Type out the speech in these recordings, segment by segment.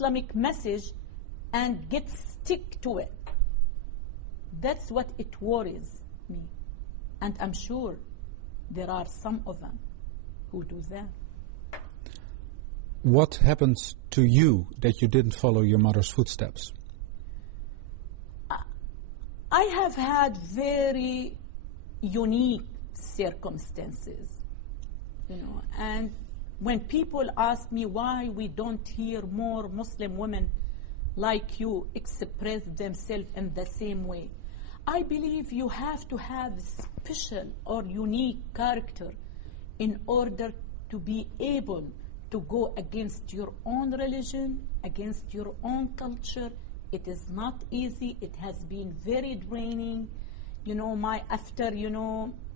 Islamic message and get stick to it. That's what it worries me. And I'm sure there are some of them who do that. What happened to you that you didn't follow your mother's footsteps? I have had very unique circumstances, and when people ask me why we don't hear more Muslim women like you express themselves in the same way, I believe you have to have special or unique character in order to be able to go against your own religion, against your own culture. It is not easy. It has been very draining.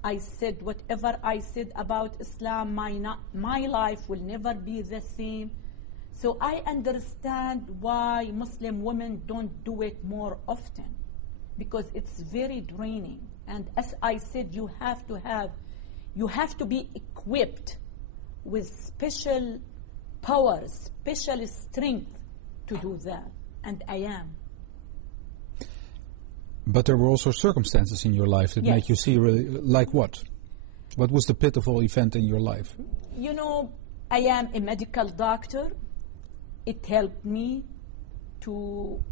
I said whatever I said about Islam, my life will never be the same. So I understand why Muslim women don't do it more often, because it's very draining. And as I said, you have to be equipped with special power, special strength to do that. And I am. But there were also circumstances in your life that make you see really, like what? What was the pivotal event in your life? I am a medical doctor. It helped me to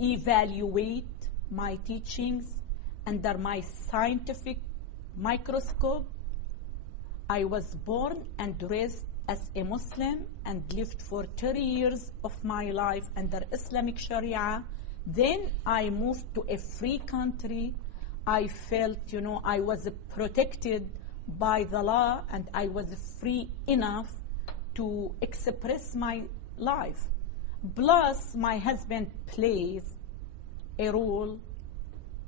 evaluate my teachings under my scientific microscope. I was born and raised as a Muslim and lived for 30 years of my life under Islamic Sharia. Then I moved to a free country. I felt, I was protected by the law and I was free enough to express my life. Plus, my husband plays a role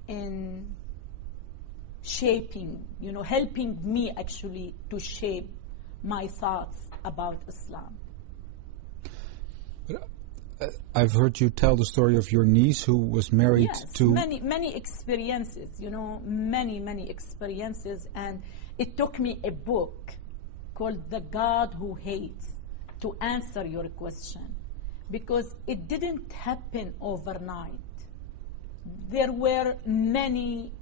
in shaping, helping me actually to shape my thoughts about Islam. I've heard you tell the story of your niece who was married to... many experiences, many experiences. And it took me a book called The God Who Hates to answer your question, because it didn't happen overnight. There were many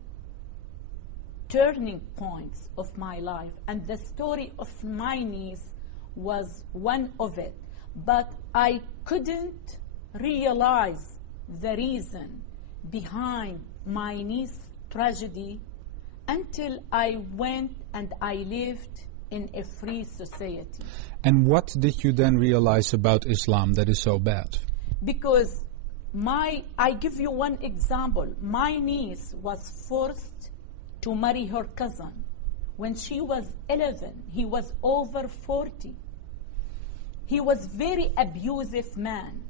turning points of my life, and the story of my niece was one of it. But I couldn't realize the reason behind my niece's tragedy until I went and I lived in a free society. And what did you then realize about Islam that is so bad? Because I give you one example. My niece was forced to marry her cousin. When she was 11, he was over 40. He was very abusive man,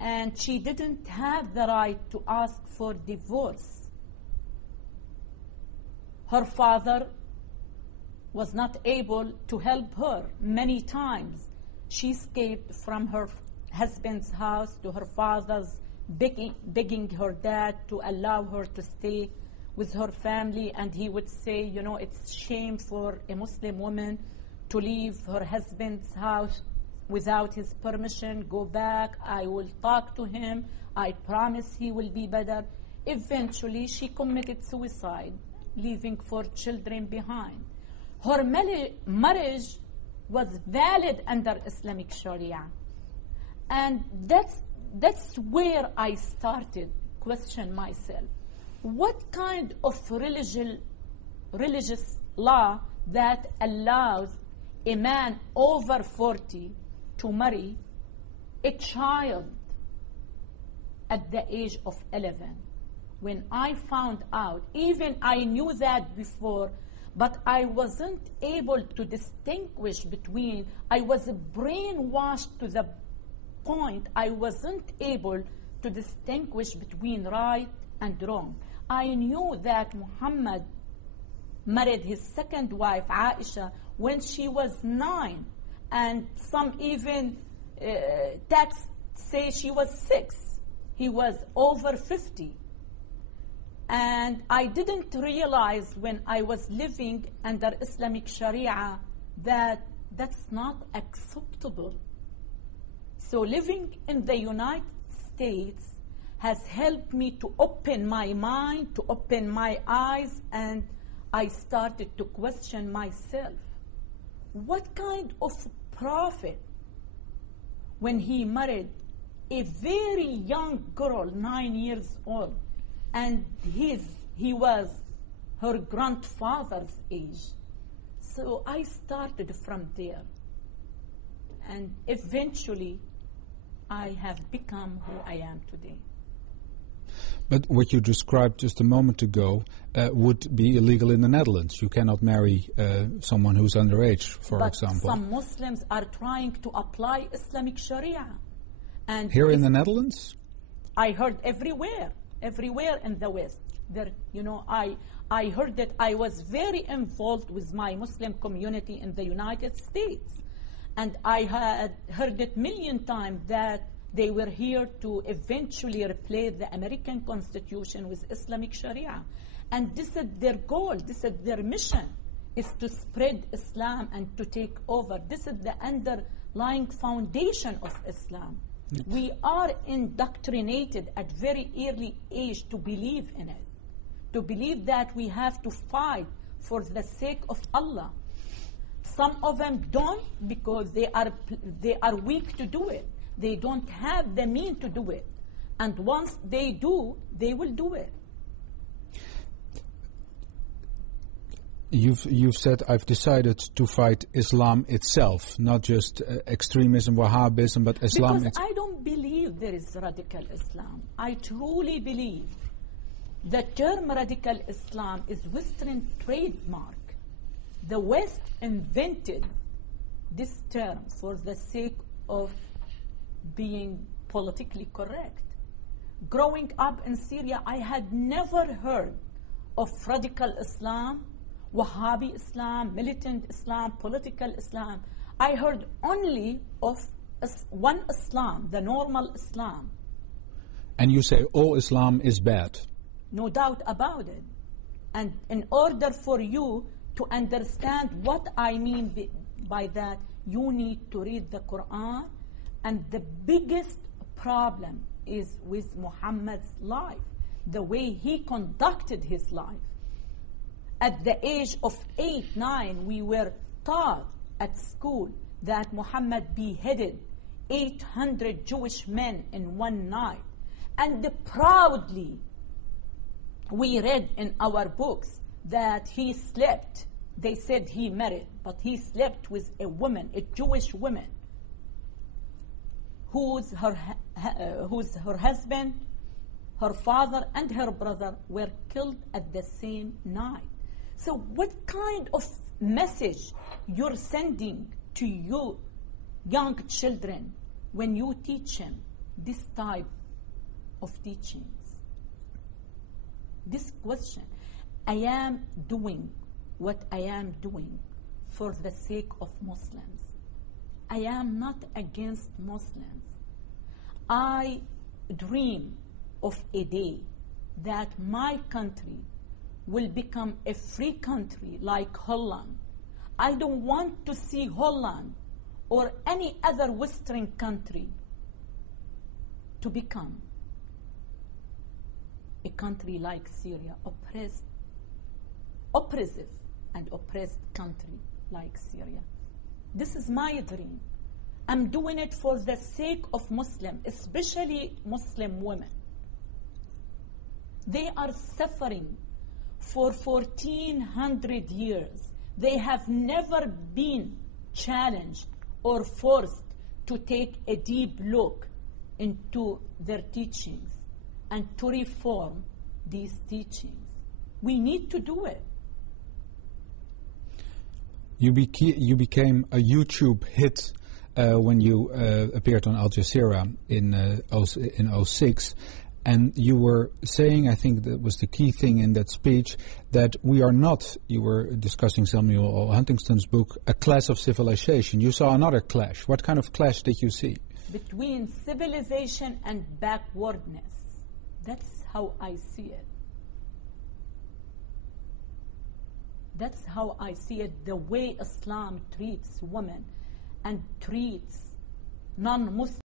and she didn't have the right to ask for divorce. Her father was not able to help her many times. She escaped from her husband's house to her father's, begging her dad to allow her to stay with her family, and he would say, it's shame for a Muslim woman to leave her husband's house without his permission. Go back, I will talk to him, I promise he will be better. Eventually, she committed suicide, leaving 4 children behind. Her marriage was valid under Islamic Sharia. And that's where I started question myself. What kind of religious law that allows a man over 40 to marry a child at the age of 11? When I found out, even I knew that before, but I wasn't able to distinguish between, I was brainwashed to the point I wasn't able to distinguish between right and wrong. I knew that Muhammad married his second wife, Aisha, when she was 9. And some even texts say she was 6. He was over 50. And I didn't realize when I was living under Islamic Sharia that that's not acceptable. So living in the United States has helped me to open my mind, to open my eyes, and I started to question myself. What kind of prophet, when he married a very young girl, 9 years old, and he was her grandfather's age? So I started from there. And eventually, I have become who I am today. But what you described just a moment ago would be illegal in the Netherlands. You cannot marry someone who's underage, for example. But some Muslims are trying to apply Islamic Sharia. And here in the Netherlands? I heard everywhere in the West. There, I heard that I was very involved with my Muslim community in the United States. And I had heard it a million times that they were here to eventually replace the American Constitution with Islamic Sharia. And this is their goal, this is their mission, is to spread Islam and to take over. This is the underlying foundation of Islam. Yes. We are indoctrinated at very early age to believe in it, to believe that we have to fight for the sake of Allah. Some of them don't because they are weak to do it. They don't have the means to do it. And once they do, they will do it. You've said, I've decided to fight Islam itself, not just extremism, Wahhabism, but Islam. Because I don't believe there is radical Islam. I truly believe the term radical Islam is Western trademark. The West invented this term for the sake of being politically correct. Growing up in Syria, I had never heard of radical Islam, Wahhabi Islam, militant Islam, political Islam. I heard only of one Islam, the normal Islam. And you say all Islam is bad? No doubt about it. And in order for you to understand what I mean by that, you need to read the Quran. And the biggest problem is with Muhammad's life, the way he conducted his life. At the age of 8, 9, we were taught at school that Muhammad beheaded 800 Jewish men in one night. And proudly, we read in our books that he slept. They said he married, but he slept with a woman, a Jewish woman, whose her husband, her father, and her brother were killed at the same night. So what kind of message you're sending to your young children when you teach them this type of teachings? This question, I am doing what I am doing for the sake of Muslims. I am not against Muslims. I dream of a day that my country will become a free country like Holland. I don't want to see Holland or any other Western country to become a country like Syria, oppressive and oppressed country like Syria. This is my dream. I'm doing it for the sake of Muslims, especially Muslim women. They are suffering for 1400 years. They have never been challenged or forced to take a deep look into their teachings and to reform these teachings. We need to do it. You became a YouTube hit when you appeared on Al Jazeera in 2006. And you were saying, I think that was the key thing in that speech, that we are not, you were discussing Samuel Huntington's book, a clash of civilization. You saw another clash. What kind of clash did you see? Between civilization and backwardness. That's how I see it. That's how I see it, the way Islam treats women and treats non-Muslims.